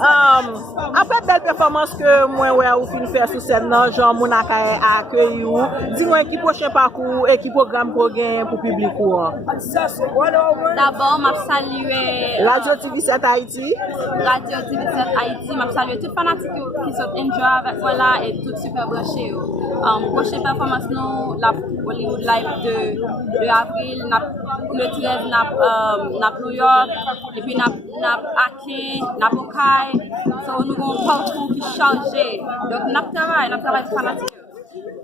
Après belle performance que moi ouais ou fin faire sur scène non genre mon accueilli ou dis-moi qui prochain parcours et qui programme pour gain pour public ou d'abord m'a saluer Radio TV 7 Haïti Haïti m'a saluer tout fanatique qui sont enjoy avec moi là et tout super branché prochaine performance nous la Hollywood Live de avril le 13 n'a New York et puis n'a Akin n'a Bokai so nous avons partout qui chargé donc n'a travail fanatique.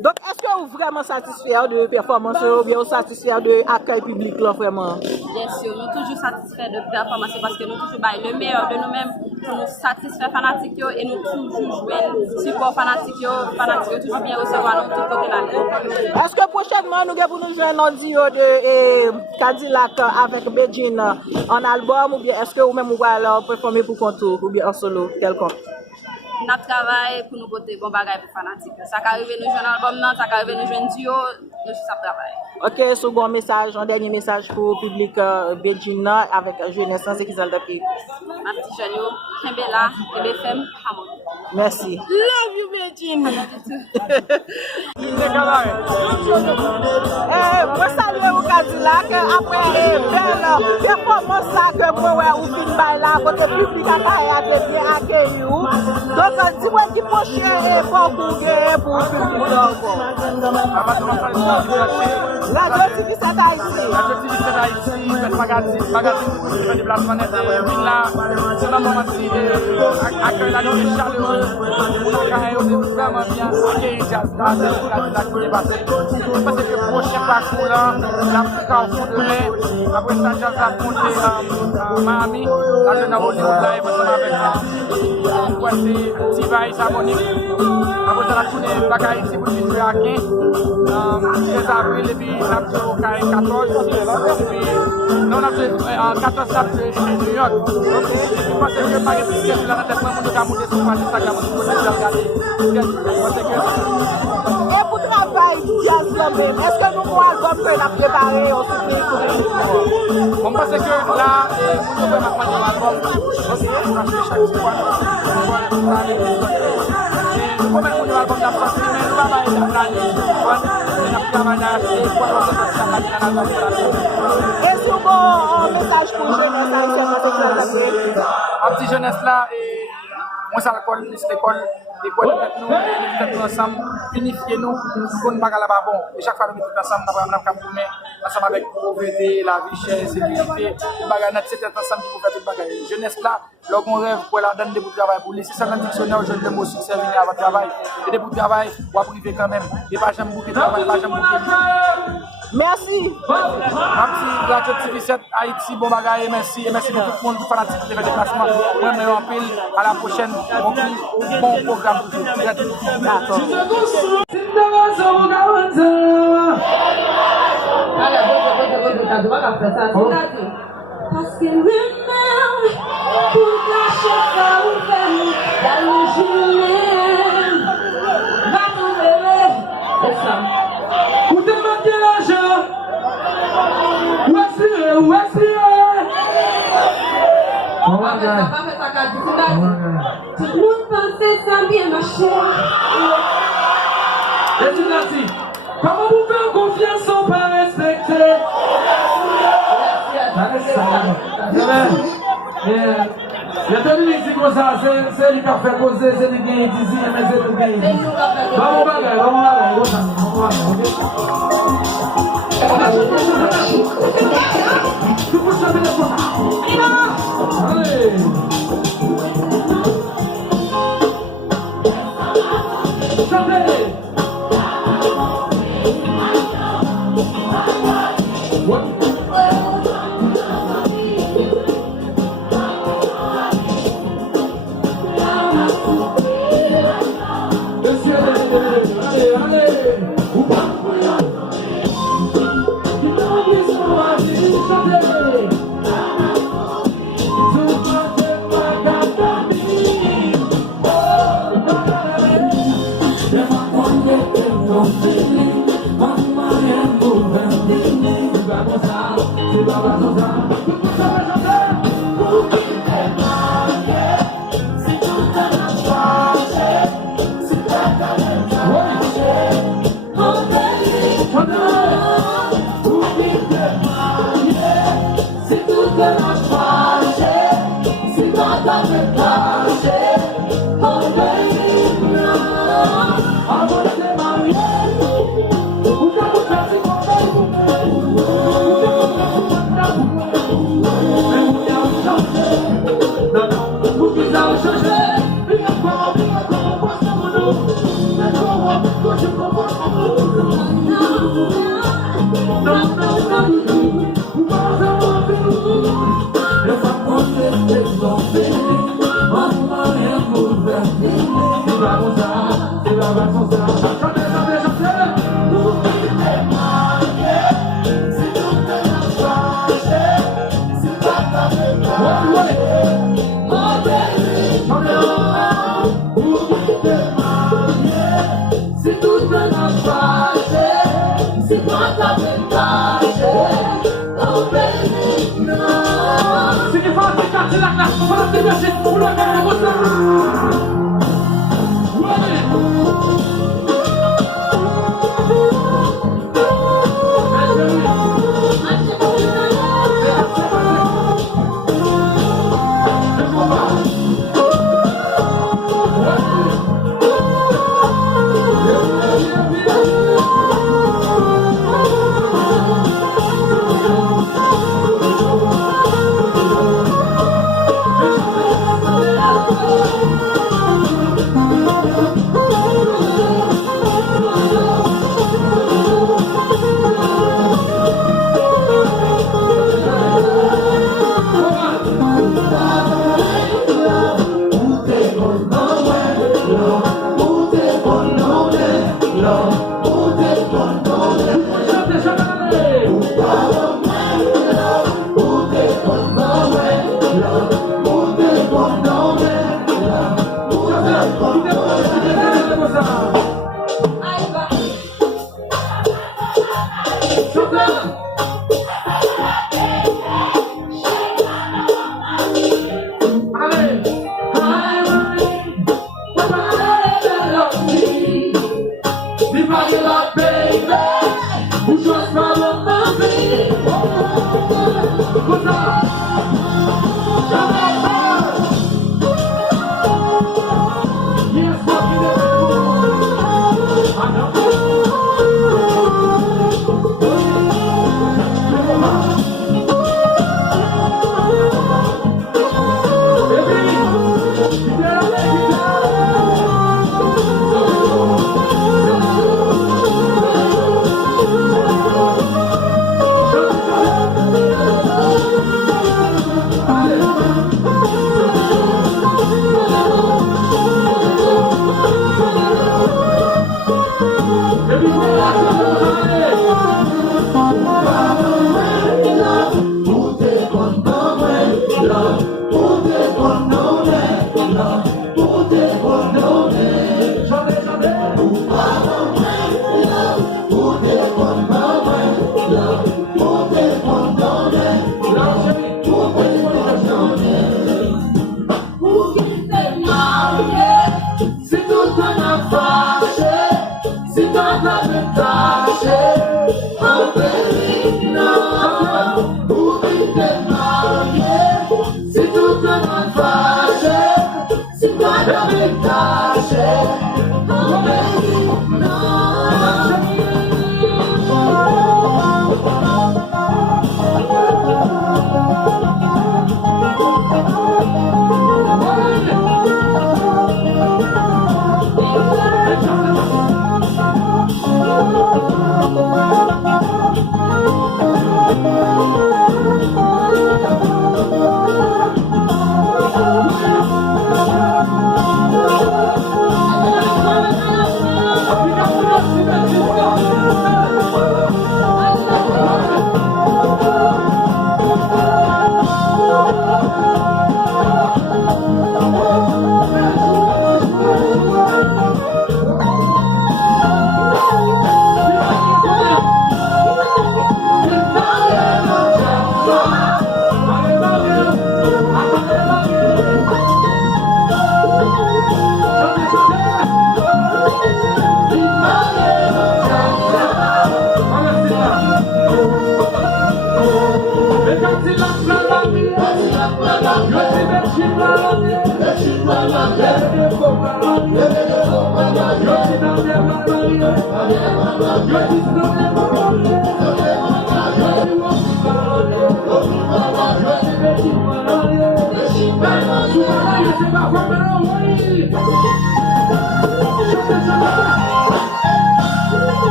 Donc, est-ce que vous êtes vraiment satisfait de performance ou bien satisfait de l'accueil public là, vraiment? Bien sûr, nous sommes toujours satisfaits de performance parce que nous toujours le meilleur de nous-mêmes pour nous satisfaire fanatiques et nous toujours jouer support fanatiques toujours bien recevoir nous tout côté l'année. Est-ce que prochainement nous allons nous jouer un audio de Cadillac avec Beijing en album ou bien est-ce que vous-même vous allez performer pour contour ou bien en solo quelconque? Nous travaillons pour nous porter bon bagage pour fanatiques. Ça arrive nous jouer un album, ça arrive nous jouer un duo, nous ça travaille. Ok, sur bon message, un dernier message pour le public Beijing avec jeunesse sans qui ça le tapis. Ma petite jeune, Kembela, BFM, Hamon. Merci. Love you Beijing. Moi salue au Cadillac après belle performance ça que moi ou fin bail là côté public a bien accueilli. Donc dis-moi qui prochain pour public encore. Radio TV 7 Haïti. Radio TV 7 Haïti, magazine pour le déplacement net de là, c'est un moment de accueil la nuit chaleureux. On a vraiment bien accueilli jazz dans la qui est passée. Parce que le prochain parcours là, la carrefour demain, après ça jazz a monté à Miami, là je n'ai pas Live avec voici Tivaïs Harmonique. Après ça la tournée bagaille ici pour jouer à 13 avril et puis on a joué au Carré 14 et puis non on a joué en 14 avril à New York. Je pense que par exemple si là dans tellement monde qui a monté sur Instagram pour et pour travail jazz quand même, est-ce que nous avons un album que nous avons préparé au public? Bon, parce que là, nous avons un album, chaque fois, nous avons un album d'absence, mais nous avons un et sur un message pour jeunesse, un petit jeunesse là, et moi ça l'école nous mettons ensemble, unifier nous pour ne pas aller là-bas bon. Et chaque fois nous mettons ensemble, nous avons ensemble avec la pauvreté, la richesse, la sécurité, c'est ensemble qui pour faire tout le bagage. Jeunesse là, leur rêve pour la donner des bouts de travail pour laisser ça dans le dictionnaire, je le mot succès venir avant le travail. Et des bouts de travail, on va priver quand même. Et pas jamais bouquer de travail, pas jamais bouquer. Merci. Merci Radio TV 7 Haïti, bon bagage, et merci pour tout le monde qui fait fanatique de déplacement. Moi, je en pile, à la prochaine, bon programme toujours. D'accord. Parce que lui-même, pour cacher ça ou faire, dans le journée, va tomber, c'est ça. Vous demandez l'argent. Où est-ce Tout le monde pensait ça bien marcher. Et tu l'as dit. Comment vous faire confiance sans pas respecter? Il y a des musiques comme ça, c'est lui qui a fait causer, c'est lui qui a dit, mais c'est lui qui a dit. Vamos bagaille, tu peux saber les fois. Allez. Chantez. Allez.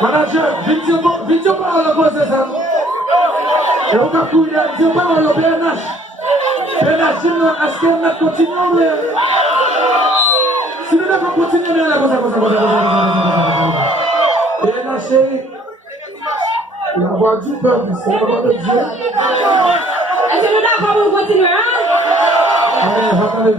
Manager, viens pas à la voix, c'est ça. Et on a tout, viens pas à la BNH. BNH, est-ce qu'on a continué? Si nous devons continuer, mais là, comme ça. Et là, chérie, la voix du peuple, c'est la voix de Dieu. Est-ce que nous d'accord pour continuer, hein? Allez, attendez,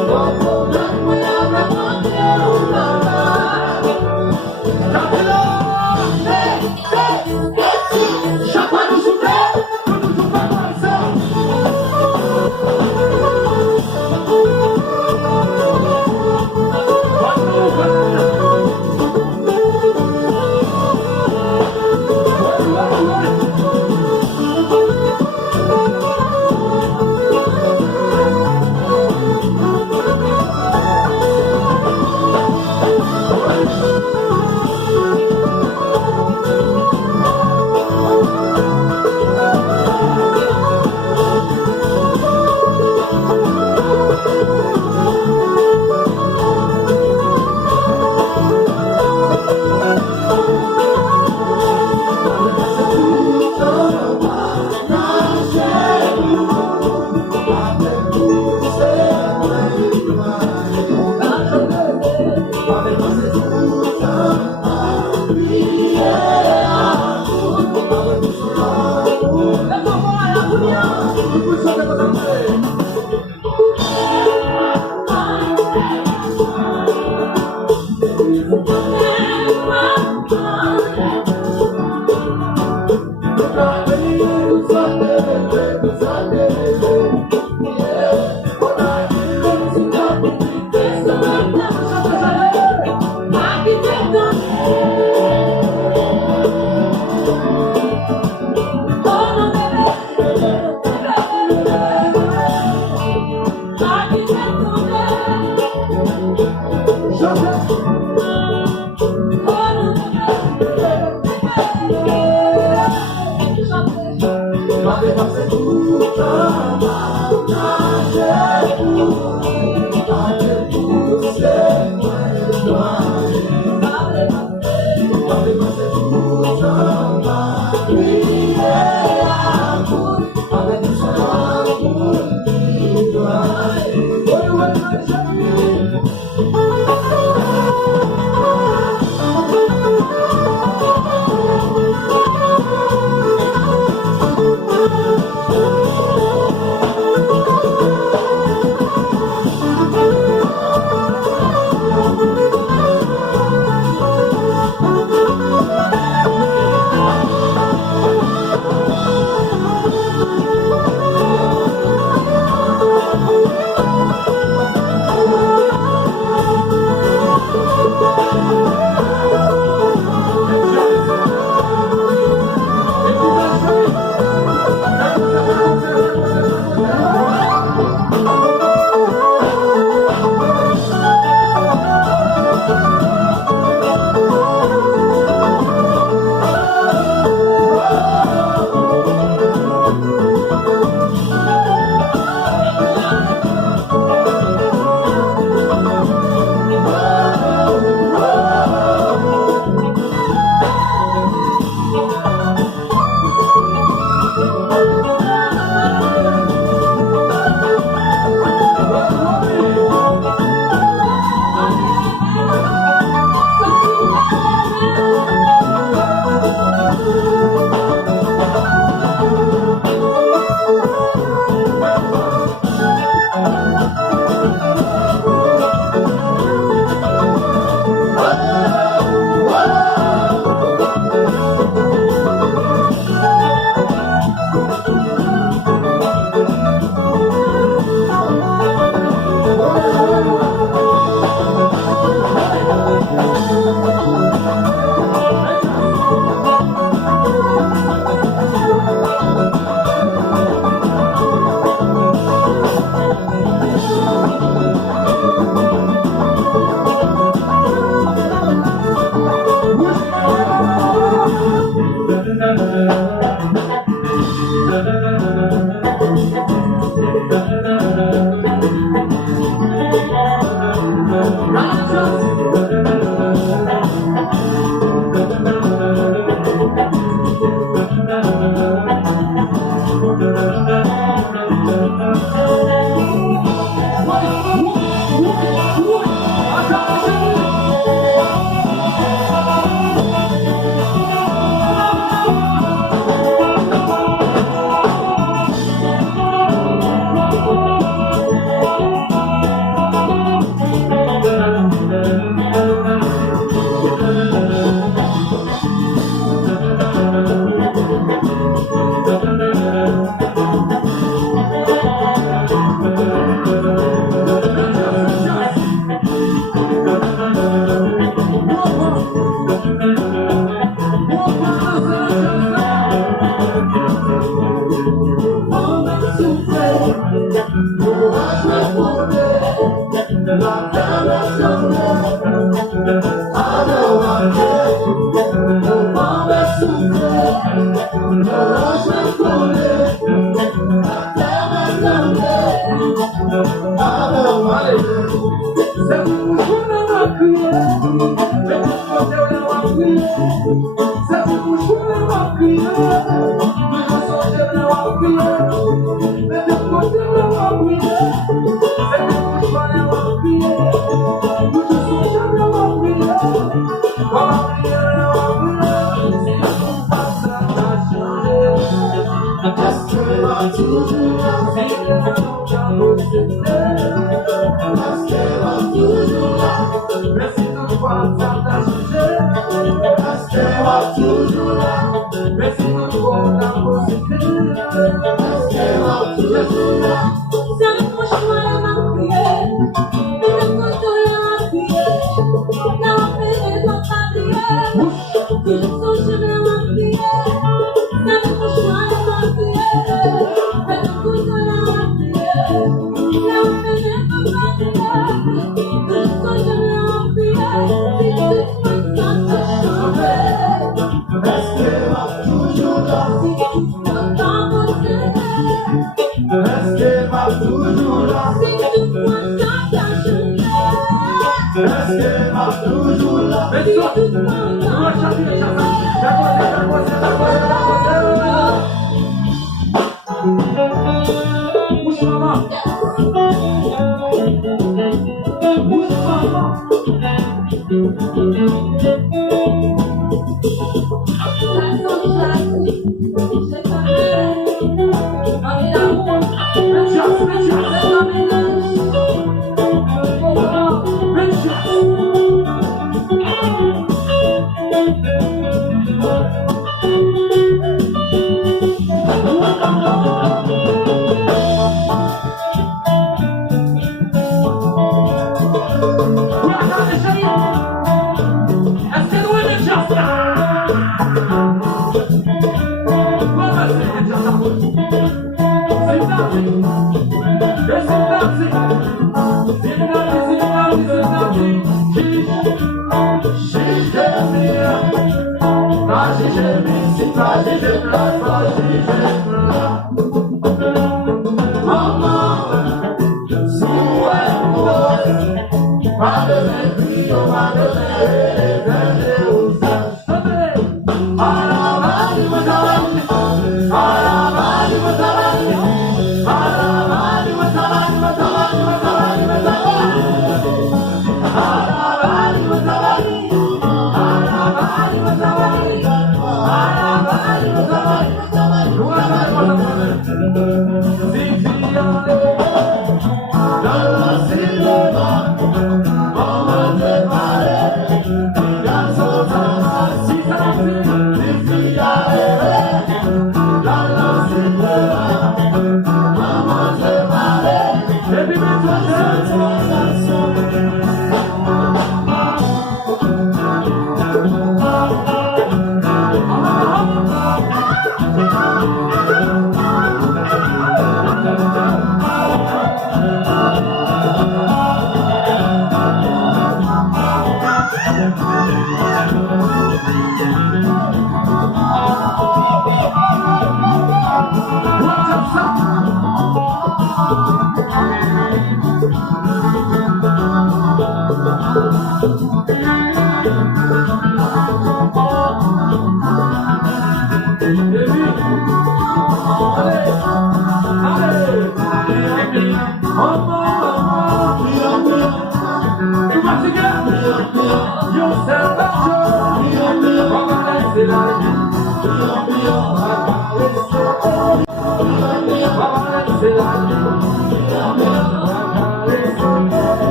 Come on,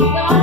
Yeah.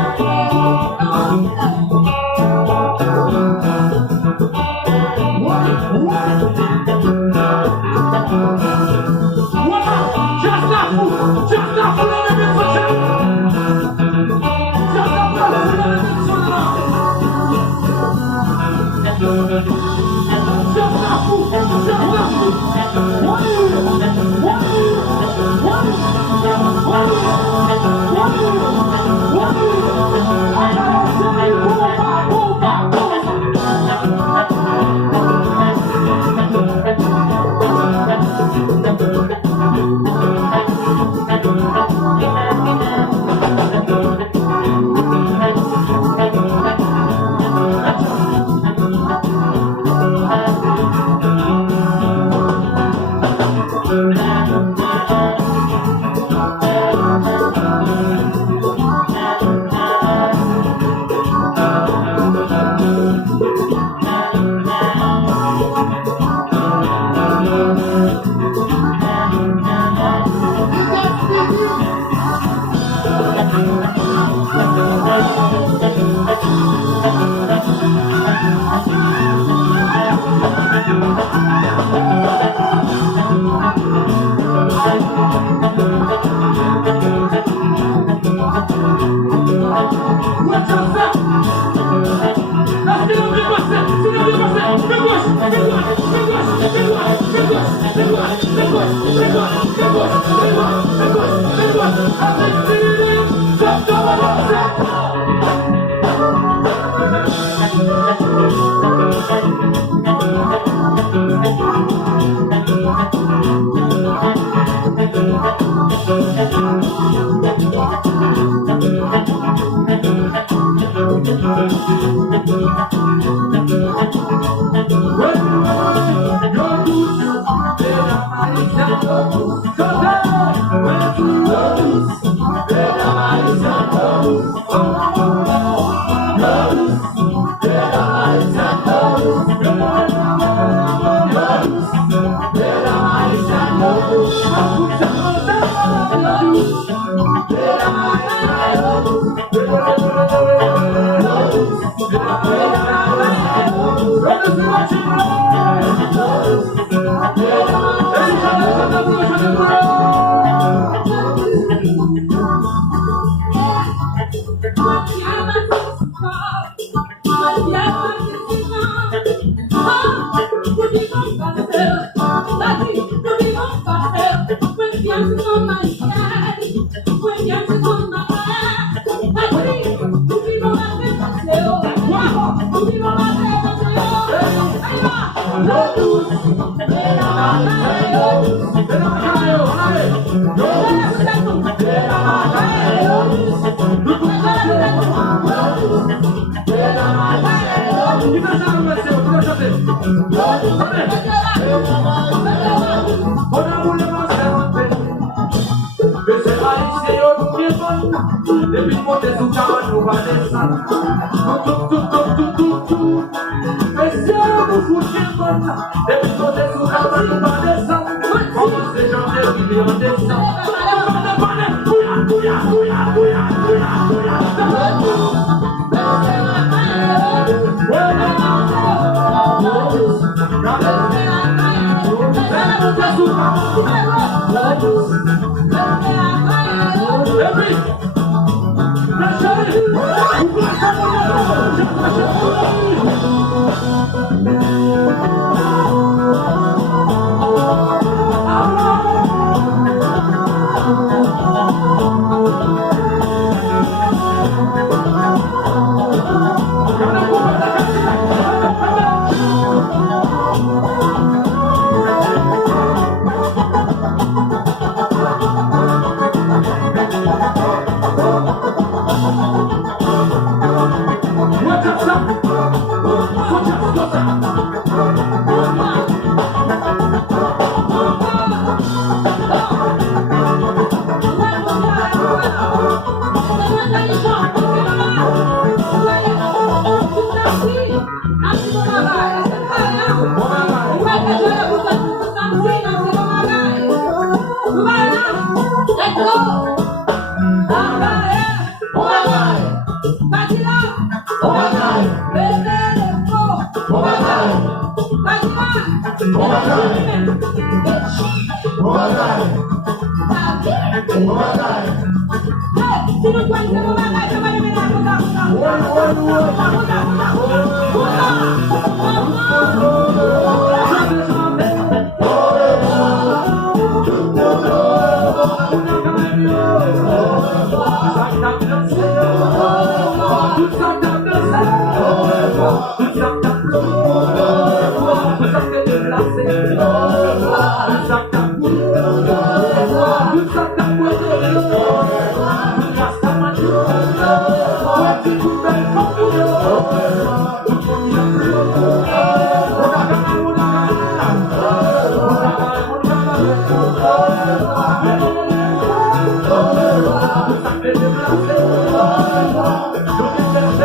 Don't